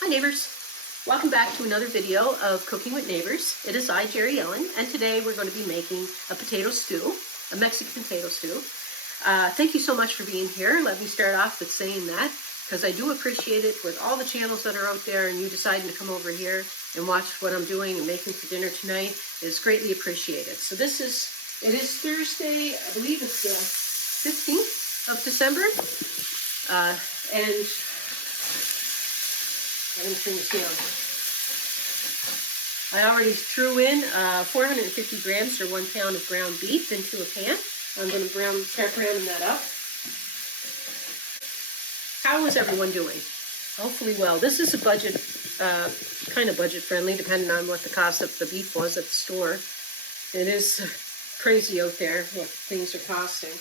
Hi neighbors, welcome back to another video of Cooking with Neighbors. It is I, Jerry Ellen, and today we're going to be making a potato stew, a Mexican potato stew. Thank you so much for being here. Let me start off with saying that, because I do appreciate it with all the channels that are out there, and you deciding to come over here and watch what I'm doing and making for dinner tonight is greatly appreciated. So it is Thursday, I believe it's the 15th of December, and I'm going to turn this down. I already threw in 450 grams or 1 pound of ground beef into a pan. I'm going to start browning that up. How is everyone doing? Hopefully well. This is a budget, kind of budget friendly, depending on what the cost of the beef was at the store. It is crazy out there what things are costing,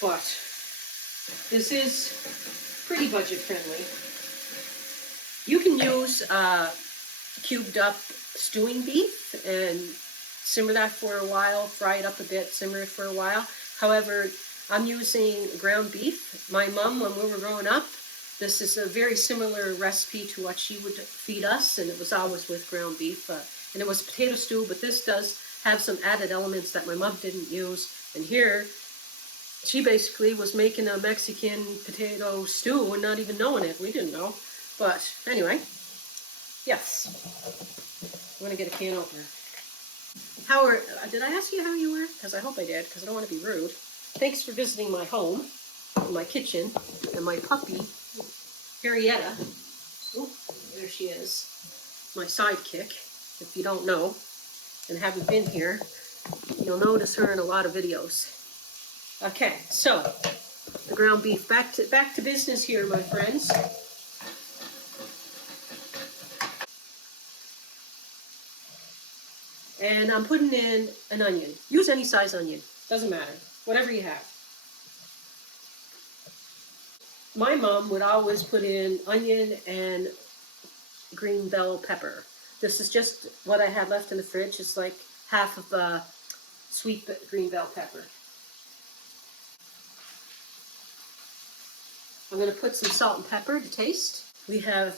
but this is pretty budget friendly. You can use cubed up stewing beef and simmer that for a while, fry it up a bit, simmer it for a while. However, I'm using ground beef. My mom, when we were growing up, this is a very similar recipe to what she would feed us, and it was always with ground beef. And it was potato stew, but this does have some added elements that my mom didn't use. And here, she basically was making a Mexican potato stew and not even knowing it. We didn't know. But anyway, yes, I'm going to get a can opener. Did I ask you how you were? Because I hope I did, because I don't want to be rude. Thanks for visiting my home, my kitchen, and my puppy, Harrietta. Oh, there she is. My sidekick. If you don't know and haven't been here, you'll notice her in a lot of videos. Okay, so the ground beef. Back to business here, my friends. And I'm putting in an onion. Use any size onion. Doesn't matter. Whatever you have. My mom would always put in onion and green bell pepper. This is just what I had left in the fridge. It's like half of a sweet green bell pepper. I'm going to put some salt and pepper to taste. We have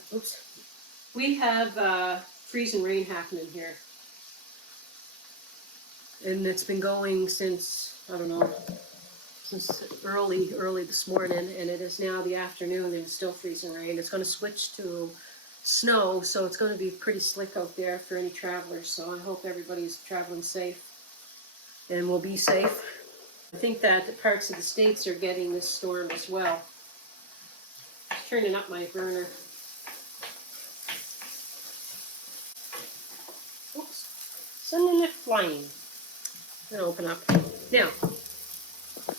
freezing rain happening here. And it's been going since, I don't know, since early this morning, and it is now the afternoon and it's still freezing rain. It's going to switch to snow, so it's going to be pretty slick out there for any travelers. So I hope everybody's traveling safe and will be safe. I think that the parts of the States are getting this storm as well. Turning up my burner. Oops, something is flying. I'm going to open up. Now,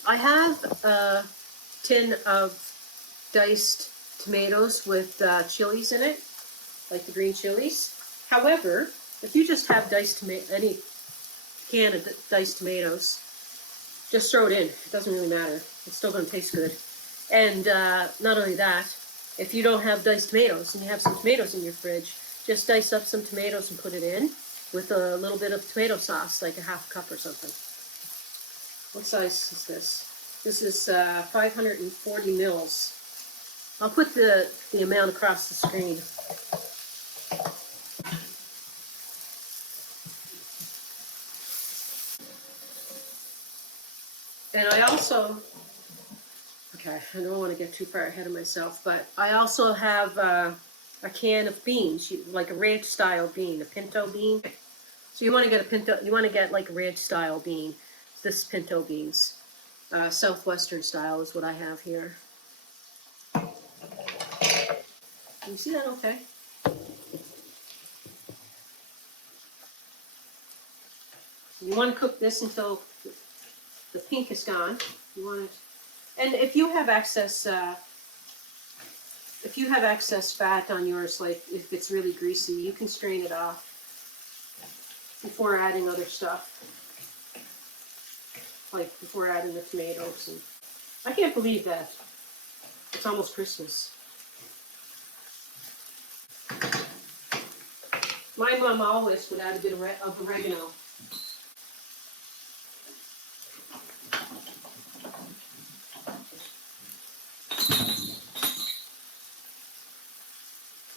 I have a tin of diced tomatoes with chilies in it, like the green chilies. However, if you just have any can of diced tomatoes, just throw it in. It doesn't really matter. It's still going to taste good. And not only that, if you don't have diced tomatoes and you have some tomatoes in your fridge, just dice up some tomatoes and put it in with a little bit of tomato sauce, like a half cup or something. What size is this? This is 540 mils. I'll put the amount across the screen. And I also, okay, I don't want to get too far ahead of myself, but I also have a can of beans, like a ranch style bean, a pinto bean. So you want to get like a ranch style bean. This is pinto beans. Southwestern style is what I have here. Can you see that okay? You want to cook this until the pink is gone. You want it, and if you have excess fat on yours, like if it's really greasy, you can strain it off before adding other stuff. Like before adding the tomatoes. And I can't believe that. It's almost Christmas. My mom always would add a bit of oregano.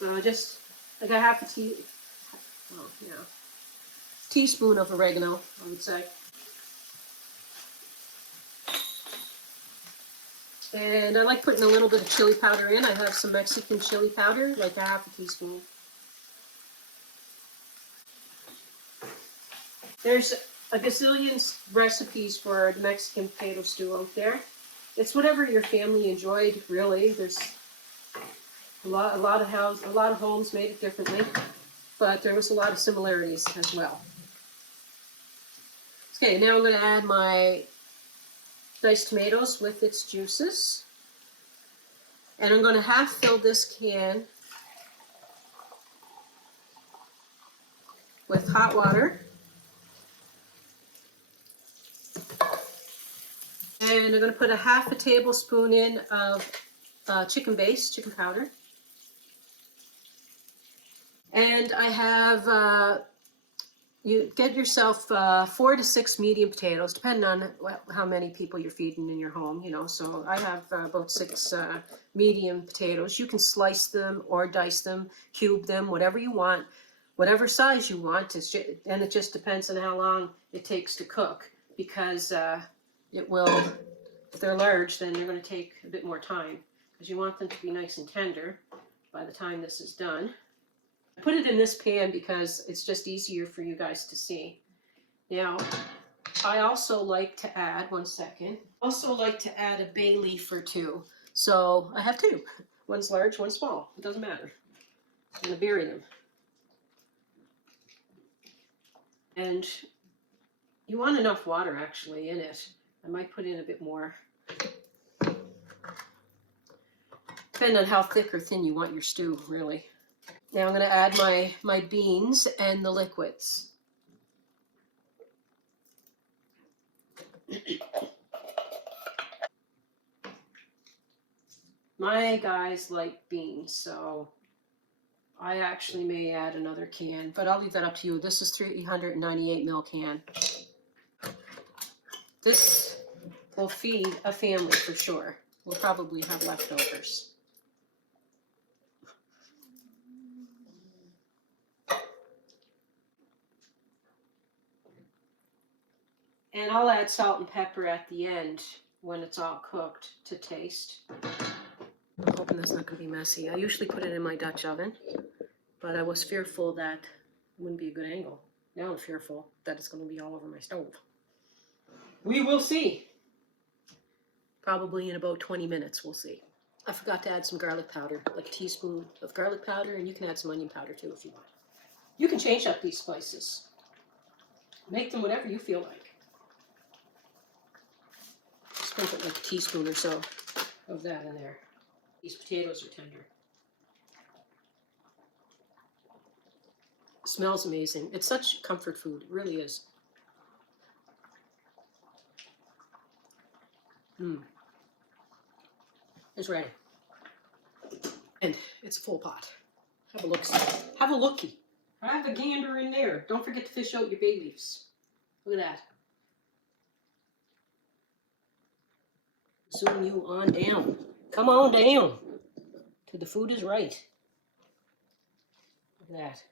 So just like a half a teaspoon of oregano, I would say. And I like putting a little bit of chili powder in. I have some Mexican chili powder, like a half a teaspoon. There's a gazillion recipes for the Mexican potato stew out there. It's whatever your family enjoyed, really. There's a lot of homes made it differently, but there was a lot of similarities as well. Okay, now I'm going to add my diced tomatoes with its juices. And I'm going to half fill this can with hot water. And I'm going to put a half a tablespoon in of chicken base, chicken powder. And I have, you get yourself 4 to 6 medium potatoes, depending on how many people you're feeding in your home, you know. So I have about 6 medium potatoes. You can slice them or dice them, cube them, whatever you want, whatever size you want. And it just depends on how long it takes to cook, because it will, if they're large, then they're going to take a bit more time, because you want them to be nice and tender by the time this is done. I put it in this pan because it's just easier for you guys to see. Now, I also like to add, a bay leaf or 2. So I have 2. One's large, one's small. It doesn't matter. I'm going to bury them. And you want enough water actually in it. I might put in a bit more. Depending on how thick or thin you want your stew, really. Now I'm going to add my beans and the liquids. My guys like beans, so I actually may add another can, but I'll leave that up to you. This is 398 ml can. This will feed a family for sure. We'll probably have leftovers. And I'll add salt and pepper at the end when it's all cooked to taste. I'm hoping that's not going to be messy. I usually put it in my Dutch oven, but I was fearful that it wouldn't be a good angle. Now I'm fearful that it's going to be all over my stove. We will see. Probably in about 20 minutes, we'll see. I forgot to add some garlic powder, like a teaspoon of garlic powder, and you can add some onion powder too if you want. You can change up these spices. Make them whatever you feel like. Sprinkle like a teaspoon or so of that in there. These potatoes are tender. It smells amazing. It's such comfort food. It really is. It's ready. And it's a full pot. Have a look. Have a looky. Have a gander in there. Don't forget to fish out your bay leaves. Look at that. Zoom you on down. Come on down till the food is right. Look at that.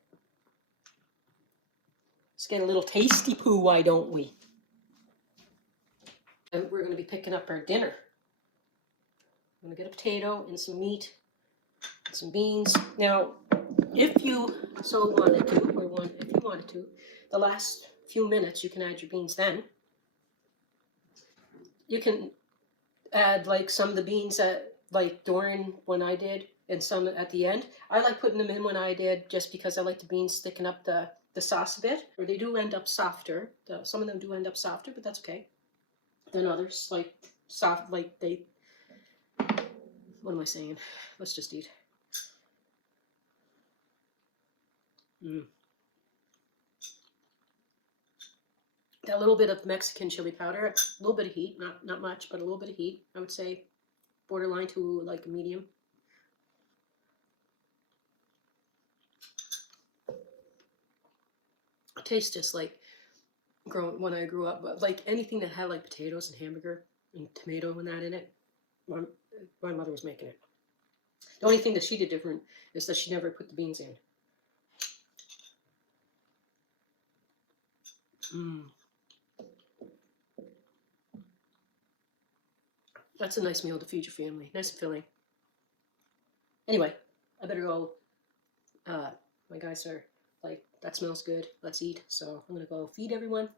Let's get a little tasty poo, why don't we? And we're going to be picking up our dinner. I'm going to get a potato and some meat, and some beans. Now, if you so wanted to, if you wanted to, the last few minutes you can add your beans then. You can add like some of the beans that like during when I did and some at the end. I like putting them in when I did just because I like the beans sticking up the sauce a bit, or they do end up softer. Some of them do end up softer, but that's okay. Then others like soft, like they, what am I saying? Let's just eat. That little bit of Mexican chili powder, a little bit of heat, not much, but a little bit of heat. I would say borderline to like a medium. It tastes just like when I grew up, but like anything that had like potatoes and hamburger and tomato and that in it, my mother was making it. The only thing that she did different is that she never put the beans in. That's a nice meal to feed your family. Nice and filling. Anyway, I better go. My guys are like, that smells good. Let's eat. So I'm going to go feed everyone.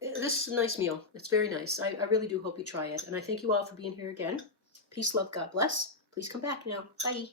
This is a nice meal. It's very nice. I really do hope you try it. And I thank you all for being here again. Peace, love, God bless. Please come back now. Bye.